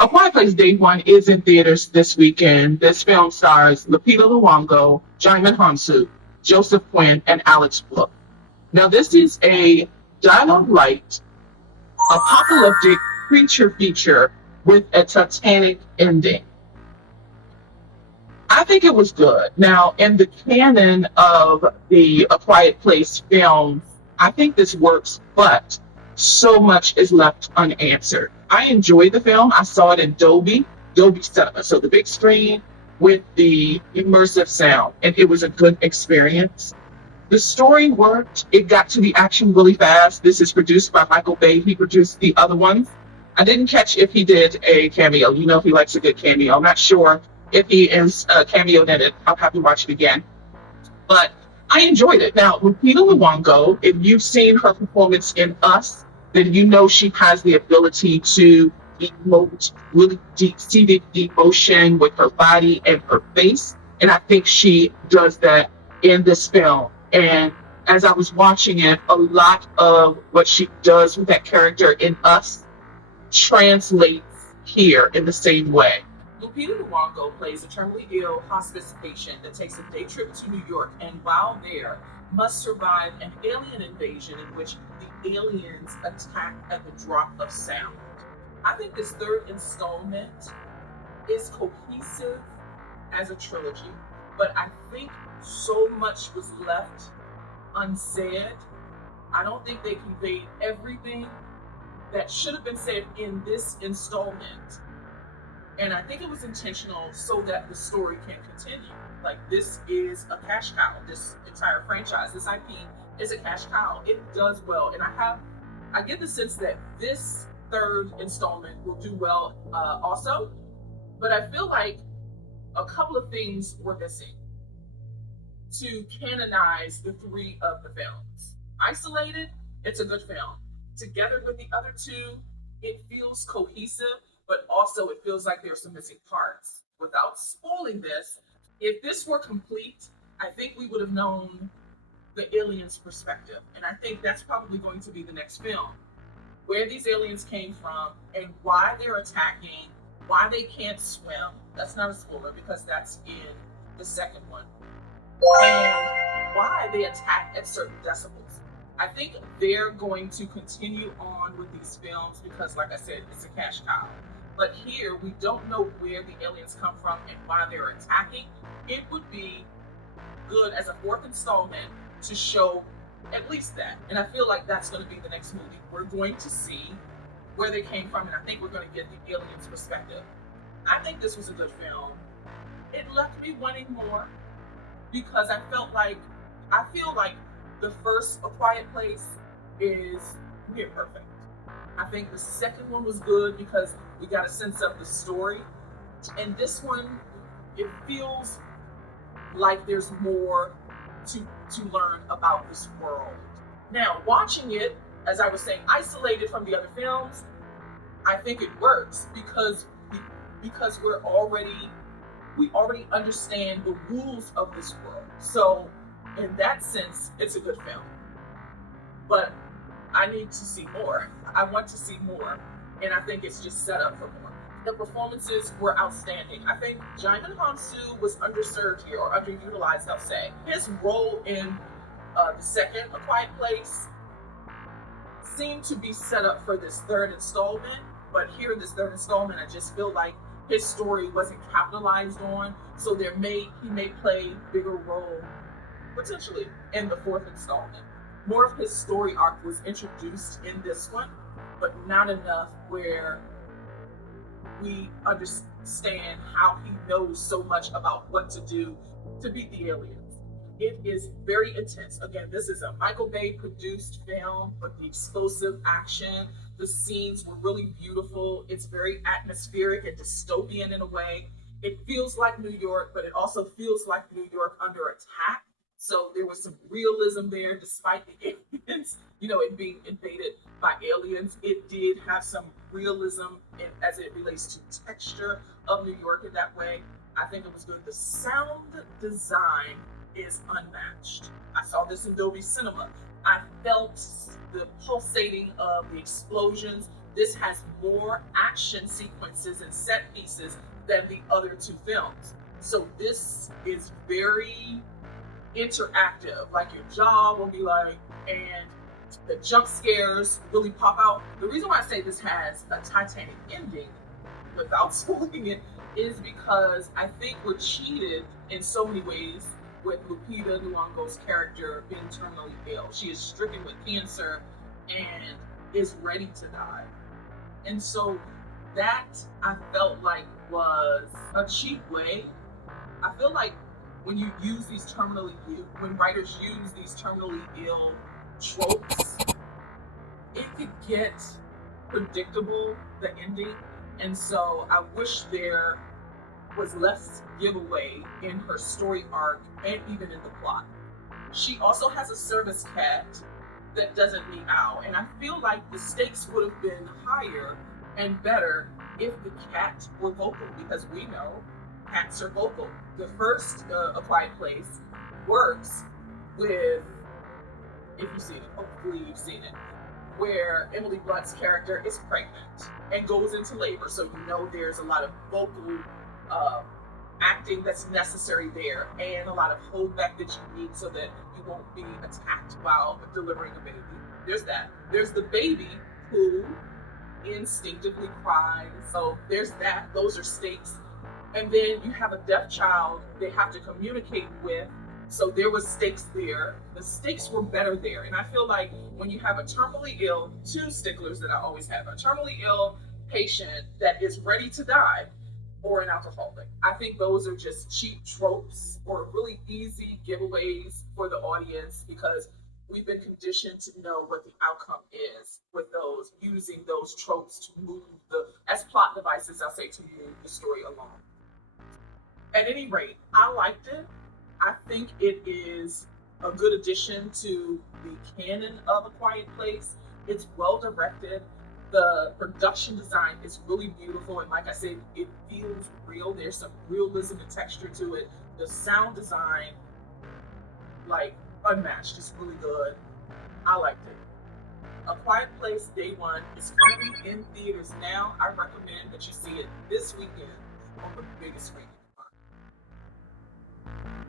A Quiet Place DayOne is in theaters this weekend. This film stars Lupita Nyong'o, Djimon Hounsou, Joseph Quinn, and Alex Wolff. Now, this is a dialogue-light, apocalyptic creature feature with a Titanic ending. I think it was good. Now, in the canon of the A Quiet Place films, I think this works, but so much is left unanswered. I enjoyed the film. I saw it in Dolby Cinema, so the big screen with the immersive sound, and it was a good experience. The story worked. It got to the action really fast. This is produced by Michael Bay. He produced the other ones. I didn't catch if he did a cameo. You know, he likes a good cameo. I'm not sure if he is cameoed in it. I'll have to watch it again. But I enjoyed it. Now, Lupita Nyong'o, if you've seen her performance in Us, then you know she has the ability to emote really deep-seated emotion with her body and her face. And I think she does that in this film. And as I was watching it, a lot of what she does with that character in Us translates here in the same way. Lupita Nyong'o plays a terminally ill hospice patient that takes a day trip to New York, and while there, must survive an alien invasion in which the aliens attack at the drop of sound. I think this third installment is cohesive as a trilogy, but I think so much was left unsaid. I don't think they conveyed everything that should have been said in this installment. And I think it was intentional so that the story can continue. Like, this is a cash cow. This entire franchise, this IP is a cash cow. It does well. And I get the sense that this third installment will do well also. But I feel like a couple of things were missing to canonize the three of the films. Isolated, it's a good film. Together with the other two, it feels cohesive, but also it feels like there's some missing parts. Without spoiling this, if this were complete, I think we would have known the aliens' perspective. And I think that's probably going to be the next film. Where these aliens came from and why they're attacking, why they can't swim. That's not a spoiler because that's in the second one. And why they attack at certain decibels. I think they're going to continue on with these films because, like I said, it's a cash cow. But here, we don't know where the aliens come from and why they're attacking. It would be good as a fourth installment to show at least that. And I feel like that's going to be the next movie. We're going to see where they came from, and I think we're going to get the aliens' perspective. I think this was a good film. It left me wanting more because I feel like the first A Quiet Place is near perfect. I think the second one was good because we got a sense of the story. And this one, it feels like there's more to learn about this world. Now, watching it, as I was saying, isolated from the other films, I think it works because we already understand the rules of this world. So in that sense, it's a good film. But I need to see more. I want to see more. And I think it's just set up for more. The performances were outstanding. I think Djimon Hounsou was underserved here, or underutilized, I'll say. His role in the second A Quiet Place seemed to be set up for this third installment. But here in this third installment, I just feel like his story wasn't capitalized on. So he may play a bigger role, potentially, in the fourth installment. More of his story arc was introduced in this one, but not enough where we understand how he knows so much about what to do to beat the aliens. It is very intense. Again, this is a Michael Bay produced film, but the explosive action, the scenes were really beautiful. It's very atmospheric and dystopian in a way. It feels like New York, but it also feels like New York under attack. So there was some realism there, despite the aliens, it being invaded by aliens. It did have some realism as it relates to texture of New York in that way. I think it was good. The sound design is unmatched. I saw this in Dolby Cinema. I felt the pulsating of the explosions, this has more action sequences and set pieces than the other two films. So this is very interactive. Like your jaw will be like, and the jump scares really pop out. The reason why I say this has a Titanic ending without spoiling it is because I think we're cheated in so many ways with Lupita Nyong'o's character being terminally ill. She is stricken with cancer and is ready to die. And so that I felt like was a cheap way. I feel like when you use these terminally ill, when writers use these terminally ill tropes, it could get predictable, the ending. And so I wish there was less giveaway in her story arc and even in the plot. She also has a service cat that doesn't meow, and I feel like the stakes would have been higher and better if the cat were vocal, because we know cats are vocal. The first A Quiet Place works with, if you've seen it, hopefully you've seen it, where Emily Blunt's character is pregnant and goes into labor, so you know there's a lot of vocal acting that's necessary there, and a lot of holdback that you need so that you won't be attacked while delivering a baby. There's that. There's the baby who instinctively cries. So there's that. Those are stakes. And then you have a deaf child they have to communicate with. So there was stakes there. The stakes were better there. And I feel like when you have a terminally ill, two sticklers that I always have, a terminally ill patient that is ready to die, or an alcoholic. I think those are just cheap tropes or really easy giveaways for the audience because we've been conditioned to know what the outcome is with those, using those tropes to move as plot devices, I'll say, to move the story along. At any rate, I liked it. I think it is a good addition to the canon of A Quiet Place. It's well directed. The production design is really beautiful, and like I said, it feels real. There's some realism and texture to it. The sound design, like, unmatched. It's really good. I liked it. A Quiet Place DayOne is currently in theaters now. I recommend that you see it this weekend on the biggest screen you can find.